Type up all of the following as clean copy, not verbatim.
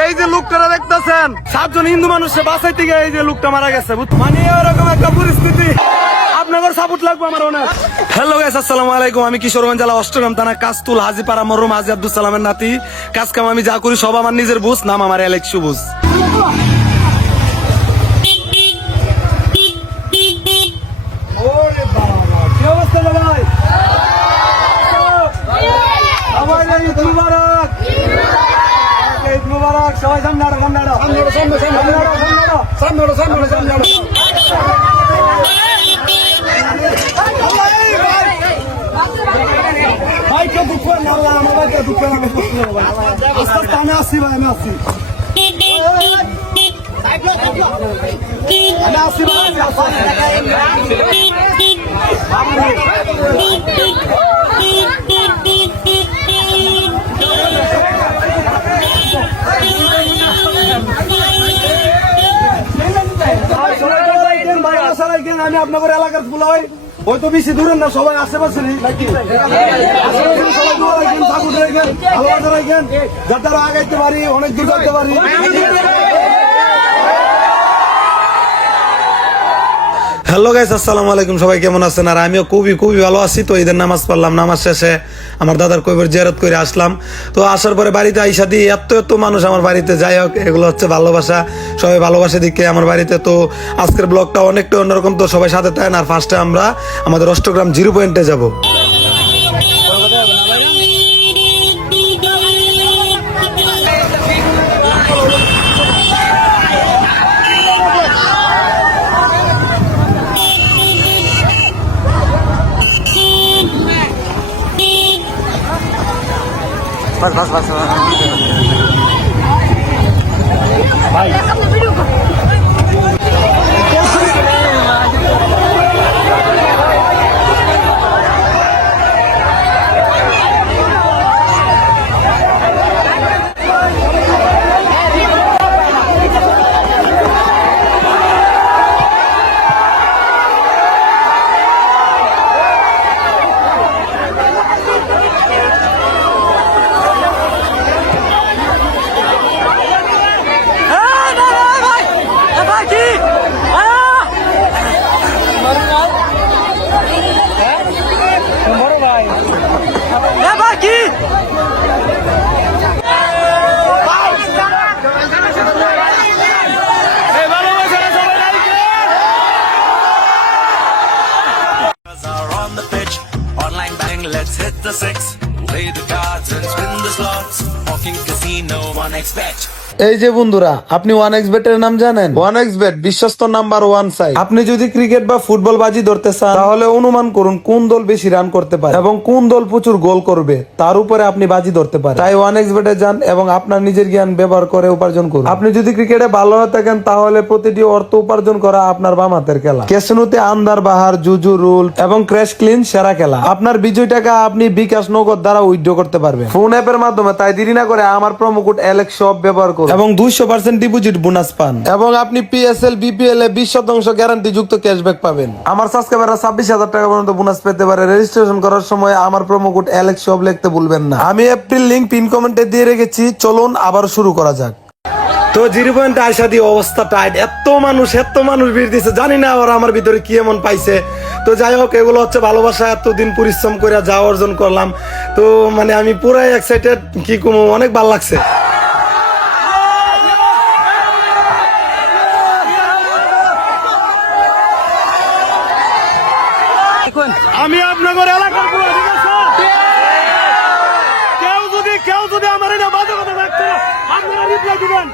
এই যে লোকটা দেখতেছেন, 7 জন হিন্দু মানুষকে বাঁচাইতে গিয়ে এই যে লোকটা মারা গেছে। মানে এরকম একটা পরিস্থিতি, আপনাদের সাপোর্ট লাগবে আমার অনেক। হ্যালো গাইস, আসসালামু আলাইকুম। আমি কিশোরগঞ্জ জেলা অষ্টগ্রাম থানা কাস্তুল হাজিপাড়া মরহুম হাজী আব্দুল সালামের নাতি। কাজ কাম আমি যা করি সব আমার নিজের বুঝ, নাম আমার অ্যালেক্স সুবুজ। সবাই সামনে আরো সামনে আরো ভাই কেউ দুঃখ না, আমার ভাই কেউ দুঃখ না, আস্তে আস্তে আমি আসছি ভাই, আমি আসছি আমি আপনাদের এলাকার বুলাই হয়তো বেশি দূরের না, সবাই আশেপাশে নাকি সবাই দোয়া রাখবেন, ঠাকুর রাখবেন, ভালোবাসা রাখবেন, যাতে আরো আগাইতে পারি, অনেক দূর যাইতে পারি। হ্যালো গাইস, আসসালামু আলাইকুম। সবাই কেমন আছেন? আর আমিও খুবই ভালো আছি। তো ঈদের নামাজ পড়লাম, নামাজ শেষে আমার দাদার কবর জিয়ারত করে আসলাম। তো আসার পরে বাড়িতে আইসা দিয়ে এত মানুষ আমার বাড়িতে, যাই হোক এগুলো হচ্ছে ভালোবাসা, সবাই ভালোবাসে দিকে আমার বাড়িতে। তো আজকের ব্লগটা অনেকটা অন্যরকম, তো সবাই সাথে থাকেন। আর ফার্স্টে আমরা আমাদের অষ্টগ্রাম 0 পয়েন্টে যাবো। बस भाई let's hit the six, play the cards and spin the slots, walking casino, 1xbet. এই যে বন্ধুরা, আপনি 1xbet এর নাম জানেন? 1xbet বিশ্বস্ত নাম্বার 1 সাইট। আপনি যদি ক্রিকেট বা ফুটবল বাজি ধরতে চান, তাহলে অনুমান করুন কোন দল বেশি রান করতে পারে এবং কোন দল প্রচুর গোল করবে, তার উপরে আপনি বাজি ধরতে পারেন। তাই 1xbet এ যান এবং আপনার নিজের জ্ঞান ব্যবহার করে উপার্জন করুন। আপনি যদি ক্রিকেটে ভালো হয়ে থাকেন, তাহলে প্রতিটি অর্থ উপার্জন করা আপনার বাম হাতের খেলা। ক্যাসিনোতে আন্দার বাহার, জুজু রুল এবং ক্র্যাশ ক্লিন সেরা খেলা। আপনার বিজয় টাকা আপনি বিকাশ নগদ দ্বারা উইথড্র করতে পারবেন ফোন অ্যাপের মাধ্যমে। তাই দেরি না করে আমার প্রোমো কোড অ্যালেক্স শপ ব্যবহার করুন এবং 200% ডিপোজিট বোনাস পান এবং আপনি পিএসএল বিপিএল এ 20% গ্যারান্টি যুক্ত ক্যাশব্যাক পাবেন। আমার সাবস্ক্রাইবাররা 26,000 টাকা পর্যন্ত বোনাস পেতে পারে। রেজিস্ট্রেশন করার সময় আমার প্রোমো কোড অ্যালেক্স শপ লিখতে ভুলবেন না। আমি এপ্রিল লিংক পিন কমেন্টে দিয়ে রেখেছি। চলুন আবার শুরু করা যাক। তো 0 পয়েন্টে আইসা দিয়ে অবস্থা টাইট, এত মানুষ ভিড় দিচ্ছে, জানি না ওরা আমার ভিতরে কি এমন পাইছে। তো যাই হোক, এগুলো হচ্ছে ভালোবাসা। এতদিন পরিশ্রম করে যা অর্জন করলাম, তো মানে আমি পুরাই এক্সাইটেড, কি কম, অনেক ভালো লাগছে। আমি আপনাদের এলাকার কেউ যদি আমার এটা বাজে কথা থাকতো, আপনারা রিপ্লাই দিবেন।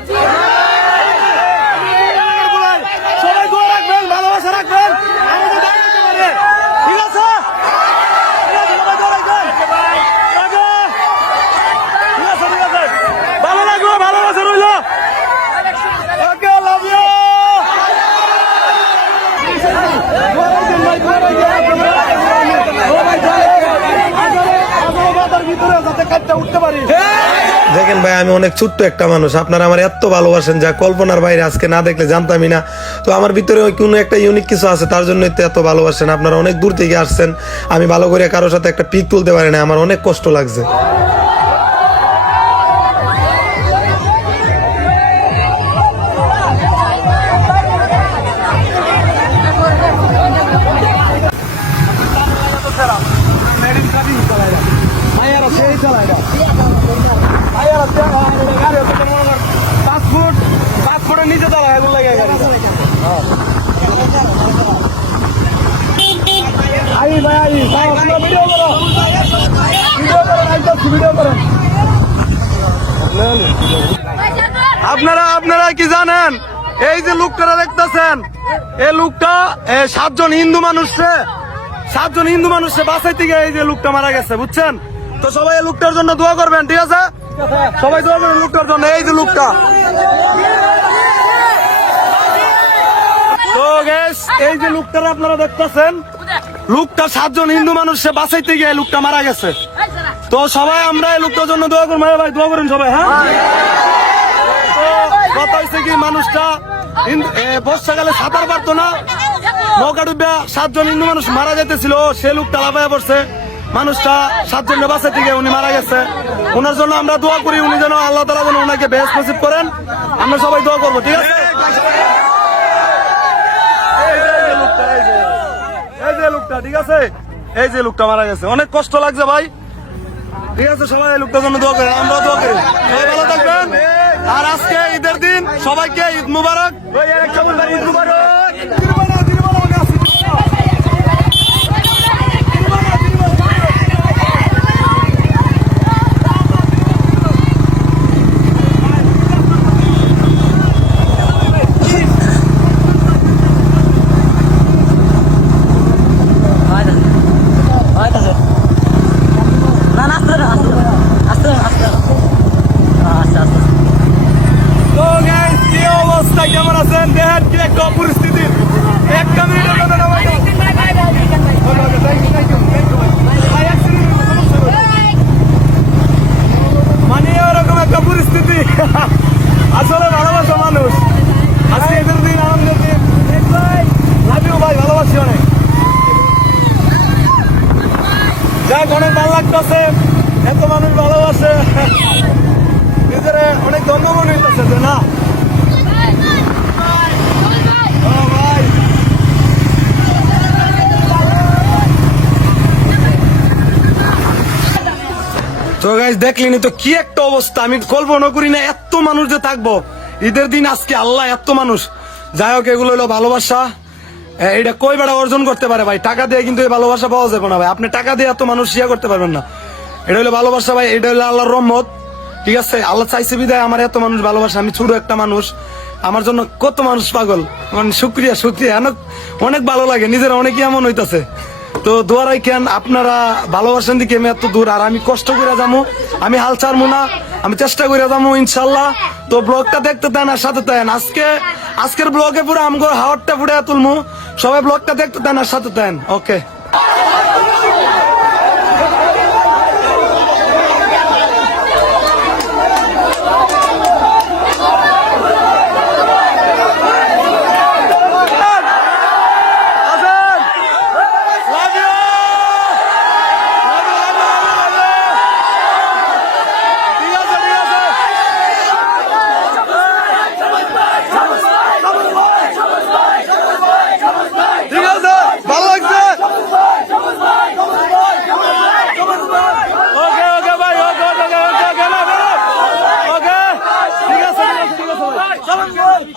সবাই দোয়া রাখবেন, ভালোবাসা রাখবেন, আমাদের দাঁড়াতে পারে, ঠিক আছে? ভালো লাগলো, ভালোবাসা রইল। ওকে, লাভ ইউ। দেখেন ভাই, আমি অনেক ছোট্ট একটা মানুষ, আপনারা আমার এত ভালোবাসেন যা কল্পনার বাইরে। আজকে না দেখলে জানতামই না। তো আমার ভিতরে কোনো একটা ইউনিক কিছু আছে, তার জন্যই তো এত ভালোবাসেন। আপনারা অনেক দূর থেকে আসছেন, আমি ভালো করে কারোর সাথে একটা পিক তুলতে পারি না, আমার অনেক কষ্ট লাগছে। চালায় এটা গাড়ি হচ্ছে 5 ফুটের নিচে চালায় এগুলো লাগে গাড়ি ভিডিও করেন আপনারা কি জানেন এই যে লোকটা দেখতেছেন এই লোকটা 7 জন হিন্দু মানুষে বাঁচাইতে গিয়ে এই যে লোকটা মারা গেছে বুঝছেন তো সবাই এই লোকটার জন্য দোয়া করবেন ঠিক আছে সবাই দোয়া করবেন লোকটার জন্য এই যে লোকটা তো গাইস এই যে লোকটা আপনারা দেখতেছেন লোকটা 7 জন হিন্দু মানুষে বাঁচাইতে গিয়ে লোকটা মারা গেছে তো সবাই আমরা এই লোকটার জন্য দোয়া করবো ভাই দোয়া করেন সবাই হ্যাঁ কথা হয়েছে কি মানুষটা বর্ষাকালে সাঁতার পারতো না নৌকা ডুবিয়া 7 জন হিন্দু মানুষ মারা যেতেছিল সে লোকটা লাফাইয়া পড়ছে মানুষটা 7 জনকে বাঁচাতে গিয়ে উনি মারা গেছে ওনার জন্য আমরা দোয়া করি উনি যেন আল্লাহ তাআলা যেন ওনাকে বেহেশত নসিব করেন আমরা সবাই দোয়া করবো ঠিক আছে এই যে লোকটা ঠিক আছে এই যে লোকটা মারা গেছে অনেক কষ্ট লাগছে ভাই ঠিক আছে সবাই এই লোকটার জন্য দোয়া করেন আমরা দোয়া করি সবাই ভালো থাকবেন আর আজকে ঈদের দিন সবাইকে ঈদ মুবারক ঈদ মুবারক কেমন আছেন দেখেন কি একটা পরিস্থিতি একটা মানে ওরকম একটা পরিস্থিতি আসলে ভালোবাসা মানুষ আজকে এদের দিন আনন্দের দিন লাভিও ভাই ভালোবাসি অনেক যাক অনেক ভালো লাগতেছে এত মানুষ ভালোবাসে নিজের অনেক ধন্য মনে হইতেছে যে না তো গাইস দেখলেনি তো কি একটা অবস্থা আমি কল্পনা করি না এত মানুষ যে থাকবো ঈদের দিন আজকে আল্লাহ এত মানুষ যাই হোক এগুলো হলো ভালোবাসা এটা কই বেড়া অর্জন করতে পারে ভাই টাকা দিয়ে কিন্তু এই ভালোবাসা পাওয়া যাবে না ভাই আপনি টাকা দিয়ে এত মানুষ ইয়া করতে পারবেন না এটা হলো ভালোবাসা ভাই এটা হলো আল্লাহর রহমত ঠিক আছে আল্লাহ চাইছে বিদায় আমার এত মানুষ ভালোবাসা আমি ছোট একটা মানুষ আমার জন্য কত মানুষ পাগল মানে শুক্রিয়া অনেক ভালো লাগে নিজেরা অনেকই এমন হইতাছে তো দোয়া রাখেন আপনারা ভালোবাসেন দিকে আমি এত দূর আর আমি কষ্ট করে যাবো আমি হাল ছাড়বো না আমি চেষ্টা করে যাবো ইনশাল্লাহ তো ব্লগটা দেখতে দেন আর সাথে দেন আজকের ব্লগে পুরো আমগো হাওয়ারটা পুরো তুলমু সবাই ব্লগটা দেখতে দেন আর সাথে দেন ওকে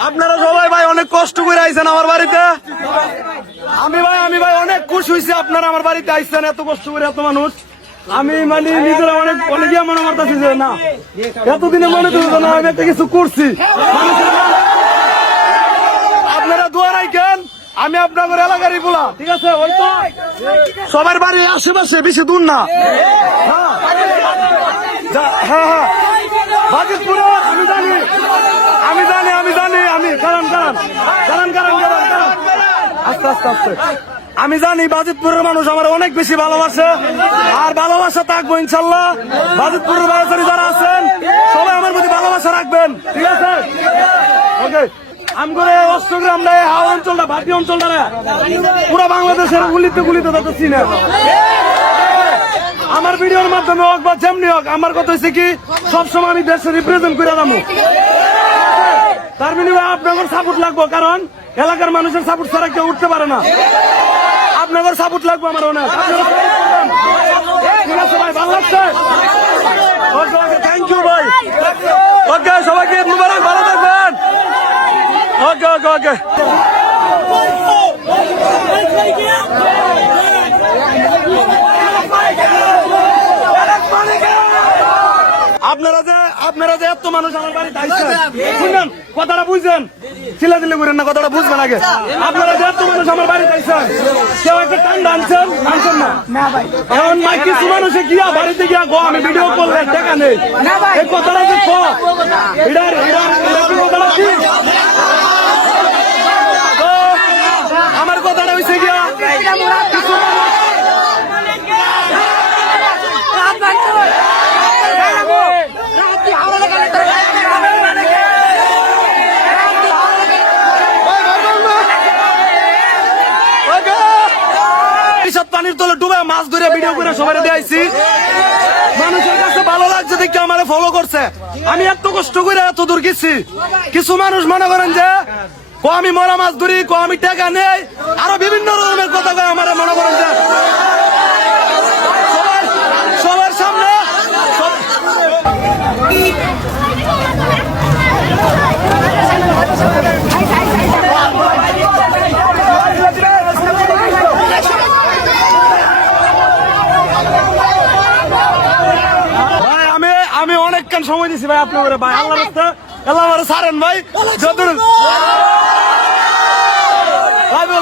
আপনারা সবাই ভাই অনেক কষ্ট করে আইছেন আমার বাড়িতে আমি ভাই অনেক খুশি হয়েছি আপনারা আমার বাড়িতে আইছেন এত কষ্ট করে এত মানুষ আমি মানে নিজেরা অনেক মনে করতেছি যে না এতদিনে মনে করতে না আমি একটা কিছু করছি আপনারা দোয়া রাখেন আমি আপনাদের এলাকারই বলা ঠিক আছে ওই তো সবার বাড়ি আশেপাশে বেশি দূর না হ্যাঁ বাজিতপুরে আমি জানি কারণ আস্তে আমি জানি বাজিতপুরের মানুষ আমার অনেক বেশি ভালোবাসে আর ভালোবাসা থাকবো ইনশাল্লাহ বাজিতপুরের বাজারে যারা আছেন সবাই আমার প্রতি ভালোবাসা রাখবেন ঠিক আছে ওকে আমগরে অষ্টগ্রাম দেয় হাওয়া অঞ্চলটা ভাটি অঞ্চলটা না পুরো বাংলাদেশের গুলিতে যাচ্ছি না আমার ভিডিওর মাধ্যমে হোক বা যেমনি হোক আমার কথা হচ্ছে কি সবসময় আমি দেশে রিপ্রেজেন্ট করে যাবো তার বিনিময়ে আপনাদের সাপোর্ট লাগবো কারণ এলাকার মানুষের সাপোর্ট ছাড়া কেউ উঠতে পারে না আপনাদের সাপোর্ট লাগবে আমার অনেক ঠিক আছে ভাই ভালো লাগছে ওকে ওকে থ্যাংক ইউ ভাই। ওকে সবাইকে ঈদ মুবারক, ভালো থাকবেন। ওকে ওকে ওকে। আপনারা যে এত মানুষ আমার বাড়িতে আইছেন, শুনলেন কথাটা বুঝছেন, চিল্লাচিল্লি করেন না, কথাটা বুঝবেন আগে। আপনারা যে এত মানুষ আমার বাড়িতে আইছেন, কেউ একটা ঠান্ডা আনছেন না ভাই? এখন ভাই কিছু মানুষে গিয়া বাড়িতে গিয়া গো আমি ভিডিও করলে দেখা নেই, এই কথাটা যে কথাটা কি? তো আমার কথাটা হয়েছে গিয়া কিছু পানির তলে ডুবে মাছ ধরে ভিডিও করে সবাই দিয়েছি। মানুষের কাছে ভালো লাগছে দেখে আমার ফলো করছে। আমি এত কষ্ট করে এত দূর গেছি, কিছু মানুষ মনে করেন যে আমি মরা মাছ ধরি, আমি টাকা নেই, আরো বিভিন্ন রকমের কথা কয় আমার মনে করেন যে সবার সামনে আমি অনেকক্ষণ সময় দিছি ভাই আপনার ভাই। আল্লাহ আল্লাহ আমার সারেন ভাই, যত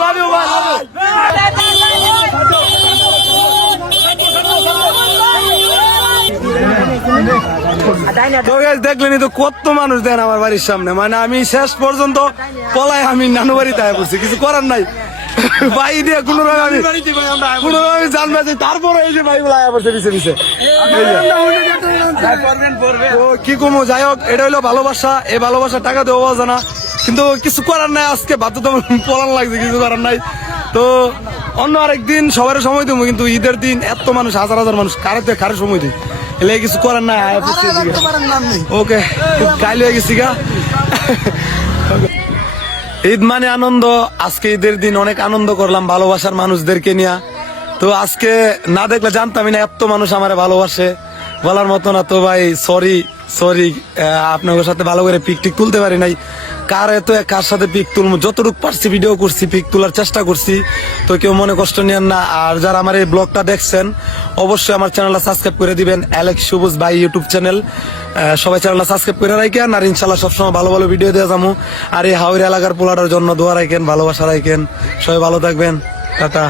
লাভ ইউ ভাই, দেখলেনি তো কত মানুষ দেন আমার বাড়ির সামনে। মানে আমি শেষ পর্যন্ত পলায় আমি নানু বাড়িতে আয় পড়ছি, কিছু করার নাই ভাই দিয়ে কোনো আমি জানবে যে তারপরে এই যে ভাই গুলো আয় পড়ছে পিছে পিছে। কি কমো, যাই হোক, এটা হলো ভালোবাসা। এই ভালোবাসা টাকা দেওয়া জানা, কিন্তু কিছু করার নাই। আজকে বাধ্য তো পলান লাগছে, কিছু করার নাই। তো অন্য আরেকদিন সবার সময় দেবো, কিন্তু ঈদের দিন এত মানুষ, হাজার হাজার মানুষ, কারে সময় দিই, এলে কিছু করার নাই। ওকে, কাল হয়ে গেছি গা। ঈদ মানে আনন্দ। আজকে ঈদের দিন অনেক আনন্দ করলাম ভালোবাসার মানুষদেরকে নিয়ে। তো আজকে না দেখলে জানতামই না এত মানুষ আমারে ভালোবাসে, বলার মতো না। তো ভাই সরি আপনাদের সাথে ভালো করে পিক টিক তুলতে পারি নাই। কার সাথে পিক তুলবো, যতটুকু পারছি ভিডিও করছি, পিক তোলার চেষ্টা করছি। তো কেউ মনে কষ্ট নিয়েন না। আর যারা আমার এই ব্লগটা দেখছেন, অবশ্যই আমার চ্যানেলটা সাবস্ক্রাইব করে দিবেন, অ্যালেক্স সবুজ ভাই ইউটিউব চ্যানেল। সবাই চ্যানেলটা সাবস্ক্রাইব করে রাখেন। আর ইনশাল্লাহ সবসময় ভালো ভালো ভিডিও দেওয়া যাবো। আর এই হাওড়ি এলাকার পোলাটার জন্য দোয়া রাখেন, ভালোবাসা রাখেন। সবাই ভালো থাকবেন, টাটা।